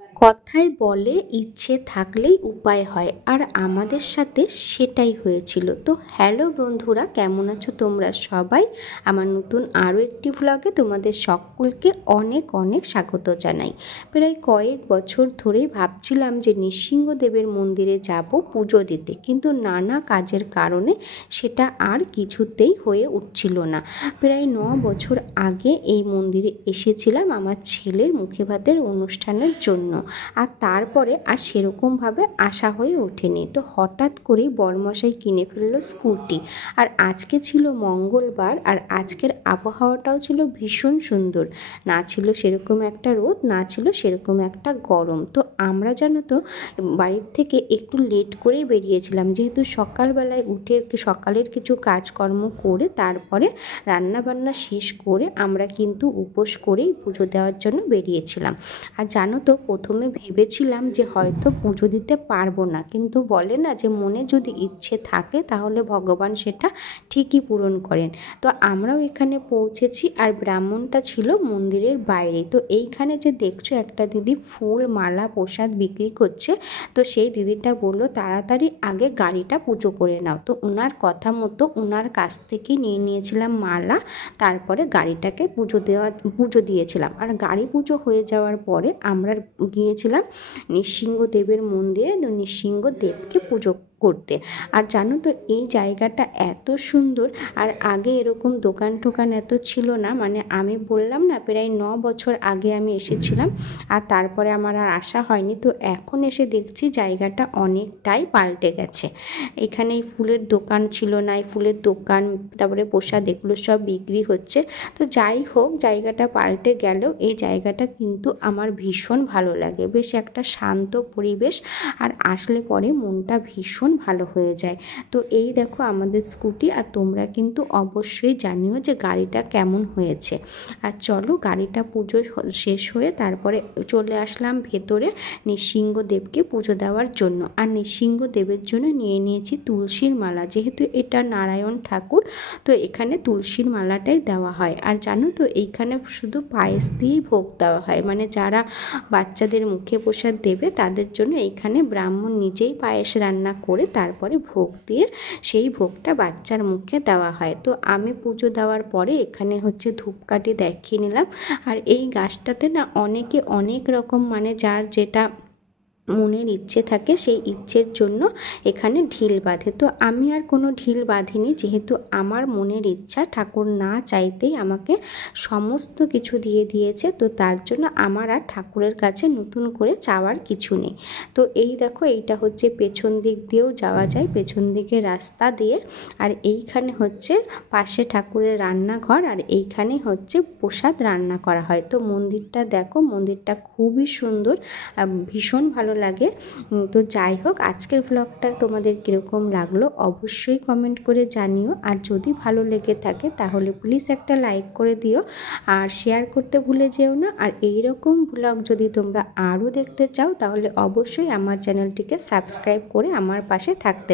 কথায় বলে ইচ্ছে থাকলেই উপায় হয়, আর আমাদের সাথে সেটাই হয়েছিল। তো হ্যালো বন্ধুরা, কেমন আছো তোমরা সবাই? আমার নতুন আরও একটি ভ্লগে তোমাদের সকলকে অনেক অনেক স্বাগত জানাই। প্রায় কয়েক বছর ধরেই ভাবছিলাম যে নৃসিংহদেবের মন্দিরে যাব পুজো দিতে, কিন্তু নানা কাজের কারণে সেটা আর কিছুতেই হয়ে উঠছিল না। প্রায় 9 বছর আগে এই মন্দিরে এসেছিলাম আমার ছেলের মুখে ভাতের অনুষ্ঠানের জন্য, আর তারপরে আর সেরকমভাবে আসা হয়ে ওঠেনি। তো হঠাৎ করেই বরমশাই কিনে ফেললো স্কুটি। আর আজকে ছিল মঙ্গলবার, আর আজকের আবহাওয়াটাও ছিল ভীষণ সুন্দর। না ছিল সেরকম একটা রোদ, না ছিল সেরকম একটা গরম। তো আমরা জানো তো বাড়ির থেকে একটু লেট করেই বেরিয়েছিলাম, যেহেতু সকালবেলায় উঠে সকালের কিছু কাজকর্ম করে তারপরে রান্নাবান্না শেষ করে আমরা কিন্তু উপোস করেই পুজো দেওয়ার জন্য বেরিয়েছিলাম। আর জানো তো প্রথমে ভেবেছিলাম যে হয়তো পুজো দিতে পারবো না, কিন্তু বলে না যে মনে যদি ইচ্ছে থাকে তাহলে ভগবান সেটা ঠিকই পূরণ করেন। তো আমরাও এখানে পৌঁছেছি, আর ব্রাহ্মণটা ছিল মন্দিরের বাইরে। তো এইখানে যে দেখছো একটা দিদি ফুল মালা প্রসাদ বিক্রি করছে, তো সেই দিদিটা বললো তাড়াতাড়ি আগে গাড়িটা পুজো করে নাও। তো ওনার কথা মতো ওনার কাছ থেকে নিয়ে নিয়েছিলাম মালা, তারপরে গাড়িটাকে পুজো দিয়েছিলাম। আর গাড়ি পুজো হয়ে যাওয়ার পরে আমরা গিয়েছিলাম নৃসিংহদেবের মন্দিরে নৃসিংহদেবকে পুজো করতে। আর জানো তো এই জায়গাটা এত সুন্দর, আর আগে এরকম দোকান টোকান এত ছিল না। মানে আমি বললাম না প্রায় 9 বছর আগে আমি এসেছিলাম, আর তারপরে আমার আর আসা হয়নি। তো এখন এসে দেখছি জায়গাটা অনেকটাই পাল্টে গেছে। এখানে এই ফুলের দোকান ছিল না, এই ফুলের দোকান তারপরে প্রসাদ এগুলো সব বিক্রি হচ্ছে। তো যাই হোক, জায়গাটা পাল্টে গেলেও এই জায়গাটা কিন্তু আমার ভীষণ ভালো লাগে। বেশ একটা শান্ত পরিবেশ, আর আসলে পরে মনটা ভীষণ ভালো হয়ে যায়। তো এই দেখো আমাদের স্কুটি, আর তোমরা কিন্তু অবশ্যই জানিও যে গাড়িটা কেমন হয়েছে। আর চলো, গাড়িটা পুজো শেষ হয়ে তারপরে চলে আসলাম ভেতরে নৃসিংহদেবকে পুজো দেওয়ার জন্য। আর নৃসিংহদেবের জন্য নিয়ে নিয়েছি তুলসীর মালা, যেহেতু এটা নারায়ণ ঠাকুর, তো এখানে তুলসীর মালাটাই দেওয়া হয়। আর জানো তো এইখানে শুধু পায়েস দিয়েই ভোগ দেওয়া হয়, মানে যারা বাচ্চাদের মুখে প্রসাদ দেবে তাদের জন্য এইখানে ব্রাহ্মণ নিজেই পায়েস রান্না করে তারপরে ভোগ দিয়ে সেই ভোগটা বাচ্চার মুখে দেওয়া হয়। তো আমি পুজো দেওয়ার পরে এখানে হচ্ছে ধূপকাঠি দেখিয়ে নিলাম। আর এই গাছটাতে না অনেকে অনেক রকম, মানে যার যেটা মনের ইচ্ছে থাকে সেই ইচ্ছের জন্য এখানে ঢিল বাঁধে। তো আমি আর কোনো ঢিল বাঁধিনি, যেহেতু আমার মনের ইচ্ছা ঠাকুর না চাইতেই আমাকে সমস্ত কিছু দিয়ে দিয়েছে। তো তার জন্য আমার আর ঠাকুরের কাছে নতুন করে চাওয়ার কিছু নেই। তো এই দেখো, এইটা হচ্ছে পেছন দিক দিয়েও যাওয়া যায়, পেছন দিকে রাস্তা দিয়ে। আর এইখানে হচ্ছে পাশে ঠাকুরের রান্নাঘর, আর এইখানে হচ্ছে প্রসাদ রান্না করা হয়। তো মন্দিরটা দেখো, মন্দিরটা খুবই সুন্দর, ভীষণ ভালো লাগে। তো যাই হোক, আজকের ব্লগটা তোমাদের কীরকম লাগলো অবশ্যই কমেন্ট করে জানিও। আর যদি ভালো লেগে থাকে তাহলে প্লিজ একটা লাইক করে দিও, আর শেয়ার করতে ভুলে যেও না। আর এই রকম ব্লগ যদি তোমরা আরও দেখতে চাও তাহলে অবশ্যই আমার চ্যানেলটিকে সাবস্ক্রাইব করে আমার পাশে থাকতে